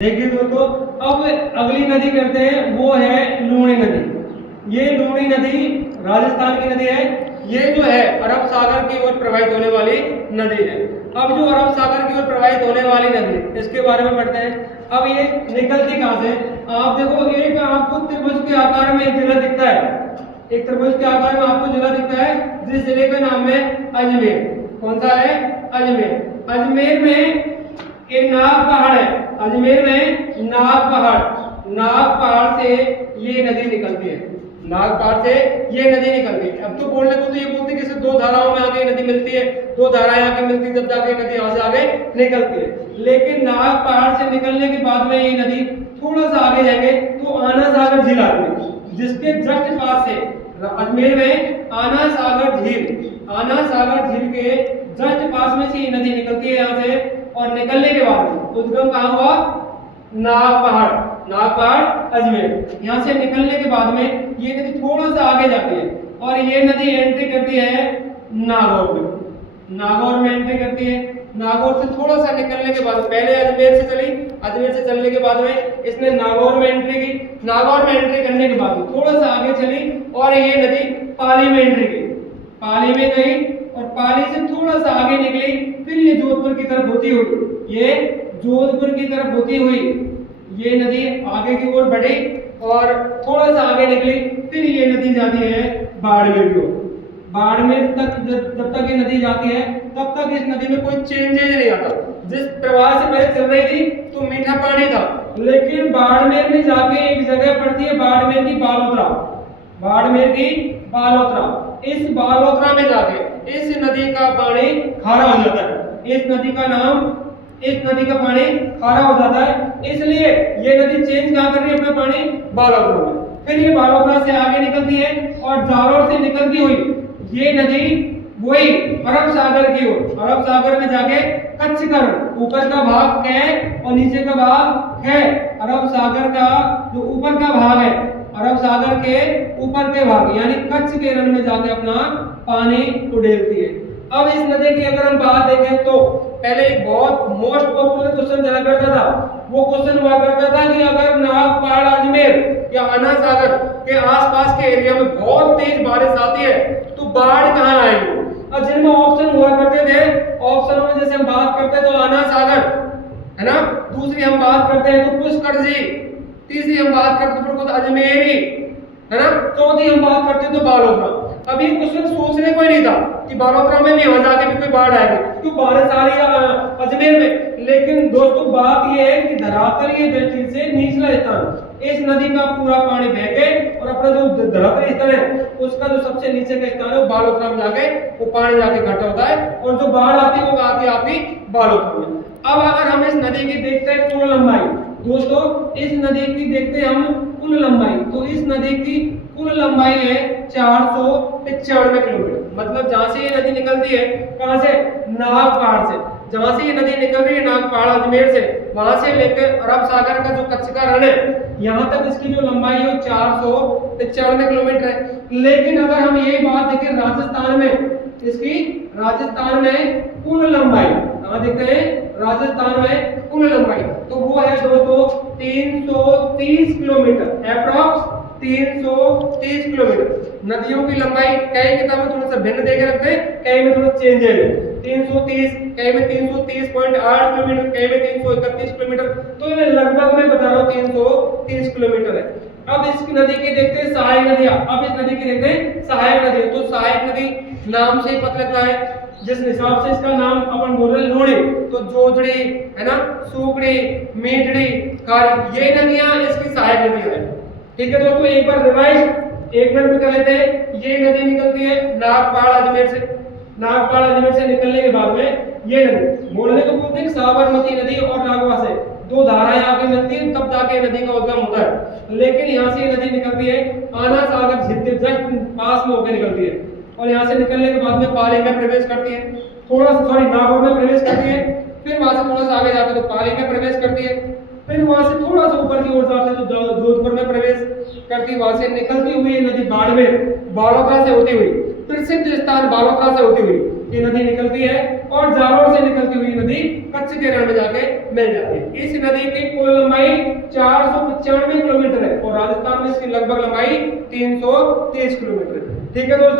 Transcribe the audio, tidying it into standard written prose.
देखिए दोस्तों, अब अगली नदी करते हैं, वो है लूणी नदी। ये लूणी नदी राजस्थान की नदी है। ये जो है अरब सागर की ओर प्रवाहित होने वाली नदी है। अब जो अरब सागर की ओर प्रवाहित होने वाली नदी, इसके बारे में पढ़ते हैं। अब ये निकलती कहाँ से? आप देखो, एक आपको त्रिभुज के आकार में एक जिला दिखता है। एक त्रिभुज के आकार में आपको जिला दिखता है, जिस जिले का नाम है अजमेर। कौन सा है? अजमेर। अजमेर में एक नाग पहाड़ है। अजमेर में नाग पहाड़ से ये नदी निकलती है। नाग पहाड़ से ये नदी निकलती है। अब तो बोलने को तो ये बोलते हैं कि दो धाराओं में आगे नदी मिलती है, दो धाराएं आगे मिलती है, जब जाके नदी यहाँ से आगे निकलती है। लेकिन नाग पहाड़ से निकलने के बाद में ये नदी थोड़ा सा आगे जाएंगे तो आना सागर झील आती है, जिसके जस्ट पास से अजमेर में आना सागर झील के जस्ट पास में से ये नदी निकलती है यहाँ से। और निकलने के बाद उद्गम कहाँ हुआ? नाग पहाड़ अजमेर। यहाँ से निकलने के बाद में ये नदी थोड़ा सा आगे जाती है और ये नदी एंट्री करती है नागौर में। नागौर में एंट्री करती है। नागौर से थोड़ा सा निकलने के बाद, पहले अजमेर से चली, अजमेर से चलने के बाद में इसने नागौर में एंट्री की। नागौर में एंट्री करने के बाद थोड़ा सा आगे चली और ये नदी पाली में एंट्री की। पाली में गई और पाली से थोड़ा सा आगे निकली, फिर ये जोधपुर की तरफ होती हुई ये नदी आगे की ओर बढ़ी और थोड़ा सा आगे निकली, फिर ये नदी जाती है बाड़मेर की ओर। बाड़मेर तक जब तक ये नदी जाती है तब तक इस नदी में कोई चेंजेज नहीं आता। जिस प्रवाह से पहले चल रही थी तो मीठा पानी था, लेकिन बाड़मेर में जाके एक जगह पड़ती है बाड़मेर की बालोतरा। इस बालोतरा में जाके इस नदी का पानी खारा हो जाता है। इस नदी का पानी खारा हो जाता है, इसलिए ये नदी चेंज कहाँ कर रही है अपना पानी? बालोतरा में। फिर ये बालोतरा से आगे निकलती है और जालोर से निकलती हुई ये नदी वही अरब सागर की ओर, अरब सागर में जाके कच्छ का ऊपर का भाग कै और नीचे का भाग खे। अरब सागर का जो ऊपर का भाग है, अरब सागर के ऊपर के भाग यानी कच्छ के रण में जाके अपना पानी उड़ेलती है। अब इस नदी की अगर हम बात देखें तो पहले एक बहुत मोस्ट पॉपुलर क्वेश्चन चला करता था। वो क्वेश्चन हुआ करता था कि अगर नाग पहाड़ अजमेर या आना सागर के आसपास के एरिया में बहुत तेज बारिश आती है तो बाढ़ कहाँ आएगी? और जिनमें ऑप्शन हुआ करते थे, ऑप्शनों में जैसे हम बात करते हैं तो आना सागर है ना, दूसरी हम बात करते हैं तो पुष्कर जी, तीसरी हम बात करते हैं तो अजमेरी है ना, चौथी हम बात करते हैं तो बालोतरा। अभी क्वेश्चन सोचने को ही नहीं था कि बालोतरा में भी वहां जाके भी कोई बाढ़ आएगी, क्यों बारिश आ रही है अजमेर में। लेकिन दोस्तों बात ये है कि धरातल की दृष्टि से निचला स्थान, इस नदी का पूरा पानी बह के और अपना जो धरातल स्थान है उसका जो सबसे नीचे का स्थान है वो बालोतरा में जाके वो पानी जाके इकट्ठा होता है और जो बाढ़ आती है वो आती बालोतरा में। अब अगर हम इस नदी की देखते हैं कुल लंबाई, दोस्तों इस नदी की देखते हैं हम कुल लंबाई, तो इस नदी की कुल लंबाई है 495 किलोमीटर। मतलब जहां से ये नदी निकलती है, कहां से? नाग पहाड़ से। जहां से ये नदी निकल रही है नाग पहाड़ अजमेर से, वहां से लेकर अरब सागर का जो कच्छ का रण है यहां तक इसकी जो लंबाई है वो 495 किलोमीटर है। लेकिन अगर हम यही बात देखें राजस्थान में, इसकी राजस्थान में कुल लंबाई कहां देखते हैं? राजस्थान में कुल लंबाई तो वो है दोस्तों 330 किलोमीटर, अप्रॉक्स 330 किलोमीटर। नदियों की लंबाई कई किताबें थोड़ा सा भिन्न देके रखते हैं, कई में थोड़ा चेंजेज है। 330, कई में 330.8 किलोमीटर, कई में 331 किलोमीटर, तो ये लगभग मैं बता रहा हूँ 330 किलोमीटर है। अब इस नदी की देखते हैं सहायक नदियां। अब इस नदी की देखते हैं सहायक नदी। तो सहायक नदी नाम से ही पता लगता है, जिस हिसाब से इसका नाम अपन बोल रहे हैं लूणी, तो जोजड़ी है ना, सूकड़ी, मीठड़ी, खारी, ये नदियां इसकी सहायक नदियां हैं। ठीक है दोस्तों, एक बार रिवाइज एक मिनट में कर लेते हैं। ये नदी निकलती है नाग पहाड़ अजमेर से। नाग पहाड़ अजमेर से निकलने के बाद में ये नदी बोलने को बोलते हैं साबरमती नदी और नागवा से दो धाराएं आके मिलती हैं, तब जाके नदी का उद्गम होता है। लेकिन यहाँ से ये नदी निकलती है आना सागर झील के जस्ट पास में होकर निकलती है और यहाँ से निकलने के बाद में पाली में प्रवेश करती है, नागौर में प्रवेश करती है। फिर वहां से थोड़ा सा आगे जाते तो पाली में प्रवेश करती है। फिर वहां से थोड़ा सा ऊपर की ओर जाते हैं तो जोधपुर में प्रवेश करती है। वहां से निकलती हुई नदी बाड़मेर, बालोतरा से होती हुई, प्रसिद्ध स्थान बालोतरा से होती हुई ये नदी निकलती है और जालोर से निकलती हुई नदी कच्छ के रण में जाके मिल जाती है। इस नदी की कुल लंबाई 495 किलोमीटर है और राजस्थान में इसकी लगभग लंबाई 330 किलोमीटर है। ठीक है दोस्तों।